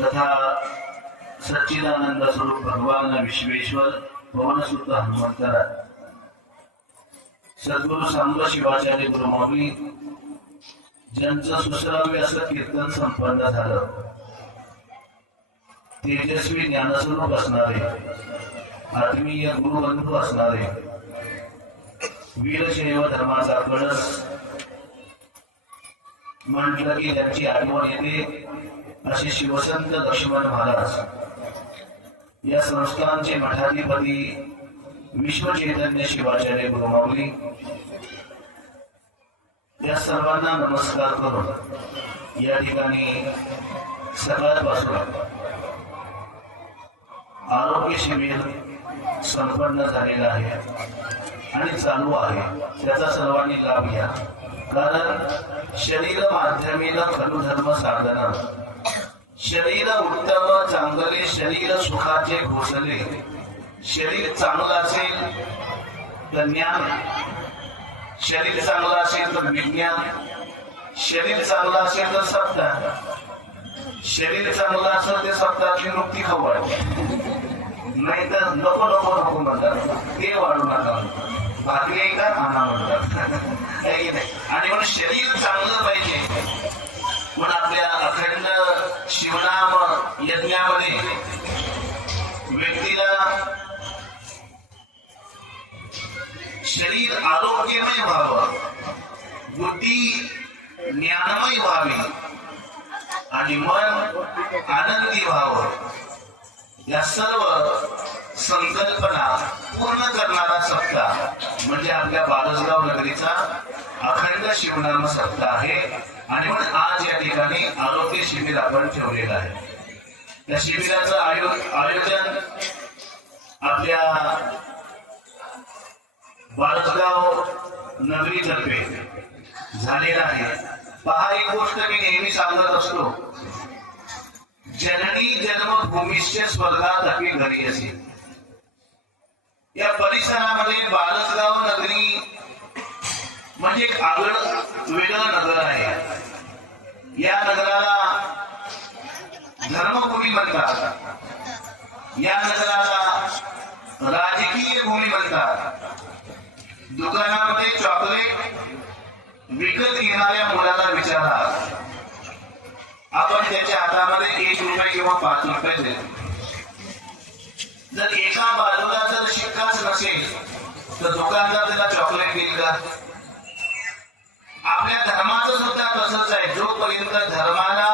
तथा सच्चिदानंद स्वरूप भगवान विश्वेश्वर पवन सुद्ध हनुमंतराज सद्गुरु सांब शिवाचार्य गुरुमाऊली ज्यांचं सुसराव्य असं कीर्तन संपन्न झालं. तेजस्वी ज्ञानस्वरूप असणारे आत्मीय गुरुबंधू असणारे वीरशैव धर्माचा कळस म्हटलं की त्यांची आठवण येते. असे शिवसंत लक्ष्मण महाराज. या संस्थांचे मठाधिपती विश्वचैतन्य शिवाचार्य गुरुमावली या सर्वांना नमस्कार करून या ठिकाणी सकाळपासून आरोग्य शिबिर संपन्न झालेलं आहे आणि चालू आहे. त्याचा सर्वांनी लाभ घ्या. कारण शरीर माध्यमेला खलु धर्म साधना शरीर उत्तम चांगले शरीर सुखाचे घोसले शरीर चांगलं असेल तर ज्ञान शरीर चांगलं असेल तर विज्ञान शरीर चांगलं असेल तर सत्ता शरीर चांगलं असेल ते सत्ताची मुक्ती खवळ नाही तर नको नको नको म्हणतात. ते वाढू नका भाकरी आहे का खाना म्हणतात. आणि म्हणून शरीर संकल्पना पूर्ण करणारा सप्ताह म्हणजे आपल्या बालसगाव नगरीचा अखंड शिवनाम सप्ताह आहे. आणि म्हणून आज या ठिकाणी आरोग्य शिबिर आपण ठेवलेलं आहे. या शिबिराचं आयो आयोजन आपल्या बाळसगाव नगरीतर्फे झालेला आहे. पहा एक गोष्ट मी नेहमी सांगत असतो. जननी जन्मभूमीच्या स्वर्गात आपली घरी असेल. या परिसरामध्ये बालसगाव नगरी म्हणजे एक आगळ वेगळं नगर आहे. या नगराला धर्मभूमी म्हणतात. या नगराला राजकीय भूमी म्हणतात. दुकानामध्ये चॉकलेट विकत घेणाऱ्या मुलाला विचारा. आपण त्याच्या हातामध्ये एक रुपये किंवा पाच रुपये देतो. जर एका बाजूला जर शिक्काच नसेल तर दुकानदार त्याला चॉकलेट देईल का? आपल्या धर्माचं सुद्धा तसंच आहे. जोपर्यंत धर्माला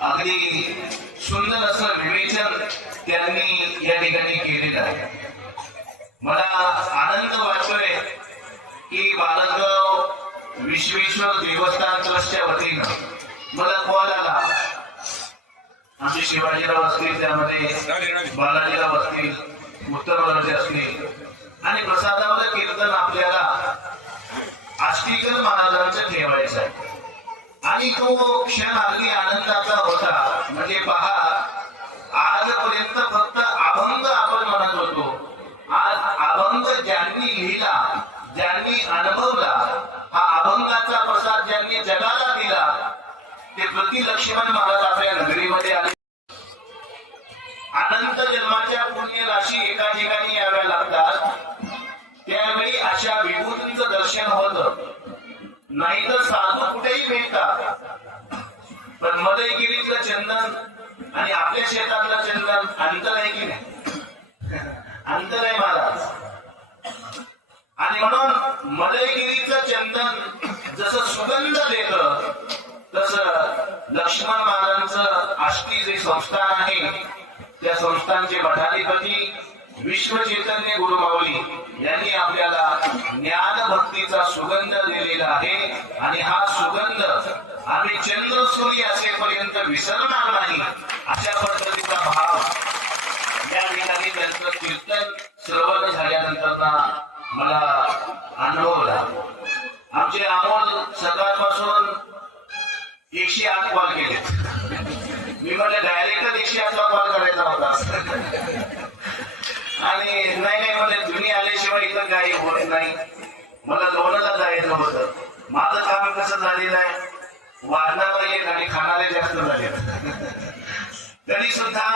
अगदी सुंदर असं विवेचन त्यांनी या ठिकाणी केलेलं आहे. मला आनंद वाटतोय की बालकगाव विश्वेश्वर देवस्थान ट्रस्टच्या वतीनं मला कॉल आला. आमचे शिवाजीराव असतील त्यामध्ये बालाजीराव असतील उत्तरवर्धे असतील आणि प्रसादावर कीर्तन आपल्याला आष्टीकर महाराजांचं ठेवायचं आहे. आणि तो क्षण अगदी आनंदाचा होता. म्हणजे पहा आजपर्यंत फक्त अभंग आपण म्हणत होतो. आज अभंग ज्यांनी लिहिला ज्यांनी अनुभवला हा अभंगाचा प्रसाद ज्यांनी जगाला दिला ते प्रति लक्ष्मण महाराज आपल्या नगरीमध्ये आले. अनंत जन्माच्या पुण्य राशी एका ठिकाणी याव्या लागतात. त्यावेळी अशा विभूतींचं दर्शन होत नाही तर साधू कुठेही भेटतात. पण मदयगिरीतलं चंदन आणि आपल्या शेतातलं चंदन अंतर आहे की नाही? अंतर आहे महाराज. आणि म्हणून मदयगिरीचं चंदन जसं सुगंध देत तस लक्ष्मण महाराजांचं आष्टी जे संस्थान आहे त्या संस्थानचे मठाधिपती विश्वचैतन्य गुरुमावली यांनी आपल्या भक्तीचा सुगंध दिलेला आहे. आणि हा सुगंध आम्ही चंद्र सूर्य असेपर्यंत विसरणार नाही. अशा पद्धतीचा भाव या ठिकाणी त्यांचं कीर्तन श्रवण झाल्यानंतर मला अनुभवला आमचे अमोल सकाळपासून एकशे आठ कॉल केले. मी म्हटलं डायरेक्टर एकशे आठला कॉल करायचा होता. आणि नाही नाही म्हणजे तुम्ही आल्याशिवाय इथं काही होत नाही. मला लोणला जायचं होतं. माझं काम कसं झालेलं आहे? वाढणारा एक आणि खाणारे जास्त झाले. तरी सुद्धा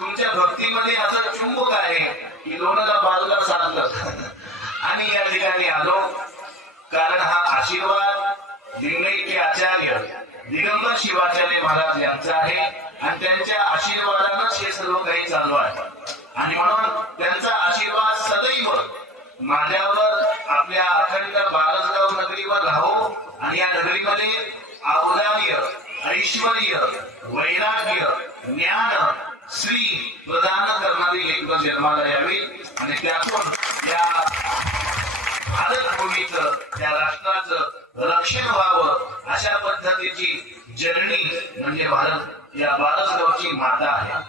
तुमच्या भक्तीमध्ये असं चुंबक आहे की लोणाला बाजूला साधलं. आणि या ठिकाणी आलो. कारण हा आशीर्वाद लिंगैक्य आचार्य दिगंबर शिवाचार्य महाराज यांचा आहे. आणि त्यांच्या आशीर्वादानंच हे सर्व काही चालू आहे. आणि म्हणून त्यांचा आशीर्वाद सदैव माझ्यावर आणि या नगरीमध्ये औदार्य ऐश्वर्य वैराग्य ज्ञान श्री प्रदान करणारी लेख जन्माला यावी आणि त्यातून या भारतभूमीच त्या राष्ट्राचं रक्षण व्हावं अशा पद्धतीची जननी म्हणजे भारत या भारतगावची माता आहे.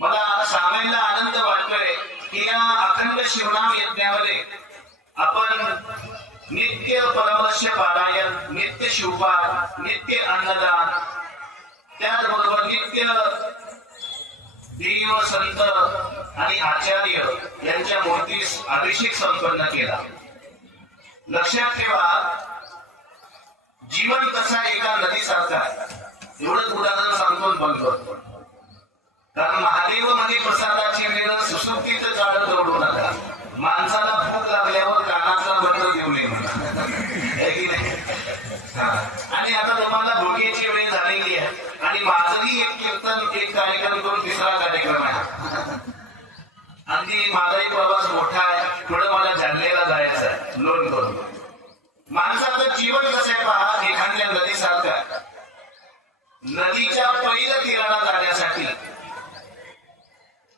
मला सांगायला आनंद वाटतोय की या अखंड शिवनाम यज्ञामध्ये आपण नित्य परमर्श पारायण नित्य शिवपाठ नित्य अन्नदान. त्याचबरोबर नित्य देव संत आणि आचार्य यांच्या मूर्तीस अभिषेक संपन्न केला. लक्षात ठेवा जीवन कसा एका नदीसारखा आहे. एवढंच उदाहरण सांगून बंद करतो. कारण महादेवमध्ये प्रसादाची वेळ सुसुप्तीचं जाळं जोडू नका. माणसाला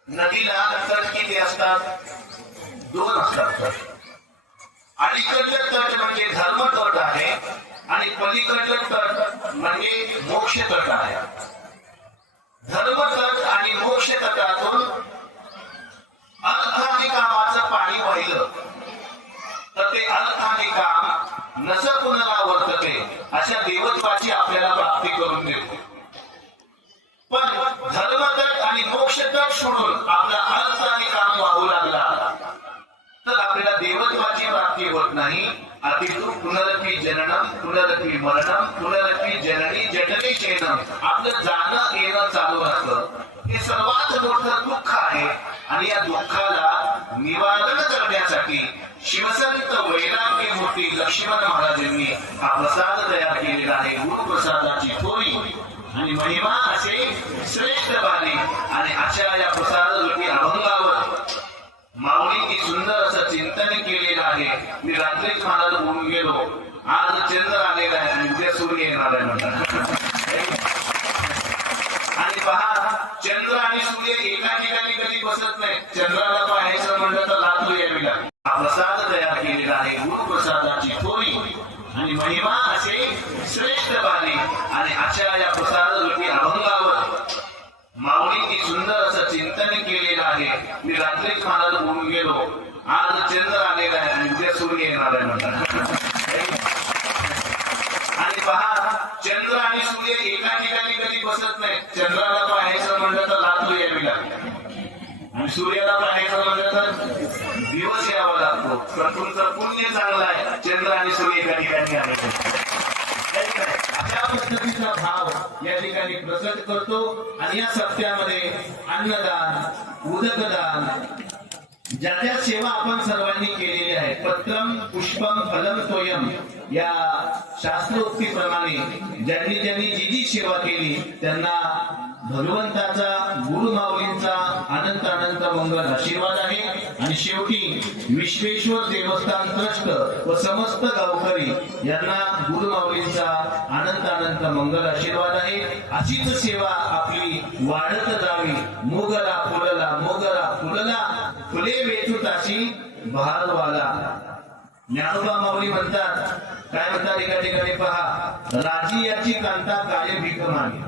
नदीला तट किती असतात? दोन असतात तट अलीकडलं तट म्हणजे धर्म तट आहे आणि पलीकडलं तट म्हणजे मोक्ष तट आहे. धर्म तट आणि मोक्ष तटातून अर्थाने कामाचं पाणी वाहिलं. तर ते अर्थाने काम नस पुनरावर्तते अशा देवत्वाची आपल्याला प्राप्ती करून देते पण धर्मतट आणि मोक्षतट सोडून आपला अर्थ आणि काम वाहू लागला. तर आपल्याला देवत्वाची प्राप्ती होत नाही. अतिथू पुनरपी जननम पुनरपी मरणम पुनरपी जननी जटनी चेनम. आपलं जाणं येणं चालू असतं. हे सर्वात मोठं दुःख आहे. आणि या दुःखाला निवारण करण्यासाठी शिवसंत वैराग्य मूर्ती लक्ष्मण महाराजांनी हा प्रसाद तयार केलेला आहे. गुरुप्रसादाची थोरी आणि महिमा असे श्रेष्ठ पाणी आणि अशा या प्रसाद रूपी अभंगावर माऊलींनी सुंदर असं चिंतन केलेलं आहे. मी रात्रीच महाराज होऊन गेलो. आज चंद्र आलेला आहे आणि उद्या सूर्य येणार आहे म्हणतात आणि पहा चंद्र आणि सूर्य एका ठिकाणी कधी बसत नाही चंद्राला पाहायचं म्हणलं तर लातू यावी लागेल हा प्रसाद तयार केलेला आहे गुरुप्रसादाची थोरी आणि महिमा असे श्रेष्ठ बाणी आणि अशा या प्रसाद रूपी अभंगावर माऊलींनी सुंदर असं चिंतन केलेलं आहे मी रात्रीच महाराज बोलून गेलो. आज चंद्र आलेला आहे आणि उद्या सूर्य येणार आहे म्हणतात. आणि पहा चंद्र आणि सूर्य एका ठिकाणी कधी बसत नाही चंद्राला पाहायचं म्हणलं तर लातू यावी लागते आणि सूर्याला पाहायचं म्हणलं तर दिवस यावा लागतो. तर तुमचं पुण्य चांगलं आहे. चंद्र आणि सूर्य एका ठिकाणी आहे अशा पद्धतीचा भाव या ठिकाणी प्रकट करतो. आणि या सप्त्यामध्ये अन्नदान उदकदान ज्या त्या सेवा आपण सर्वांनी केलेल्या आहेत पत्रम पुष्पम फलम स्वयं या शास्त्रोक्तीप्रमाणे ज्यांनी ज्यांनी जी जी सेवा केली त्यांना भगवंताचा गुरु माऊलींचा अनंत अनंत मंगल आशीर्वाद आहे. आणि शेवटी विश्वेश्वर देवस्थान ट्रस्ट व समस्त गावकरी यांना गुरु माऊलींचा अनंत अनंत मंगल आशीर्वाद आहे. अशीच सेवा आपली वाढत जावी. मोगला फुलला मोगला फुलला. फुले भार बहारवाला ज्ञानोबा माऊली म्हणतात काय म्हणतात एका ठिकाणी पहा राजी याची कांता काळे भीक मागे